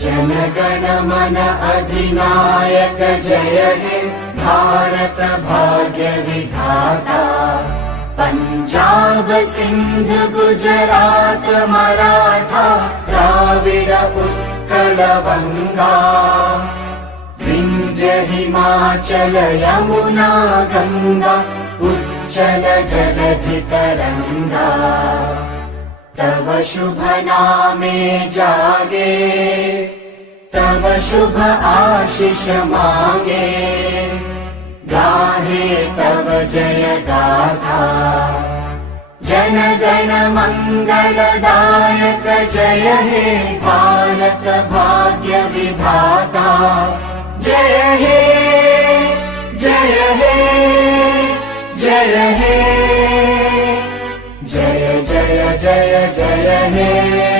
जनगण मन अधिनायक जय हे भारत भाग्य विधाता। पंजाब सिंध गुजरात मराठा द्राविड उत्कल बंगा। विंध्य हिमाचल यमुना गंगा उच्चल जलधि तरंगा। तव शुभ नामे जागे तव शुभ आशीष मांगे। गाहे तव जय गाथा जनगण मंगलदायक जय हे भारत भाग्य विधाता। जय हे जय हे जय हे जय जय जय जय हे।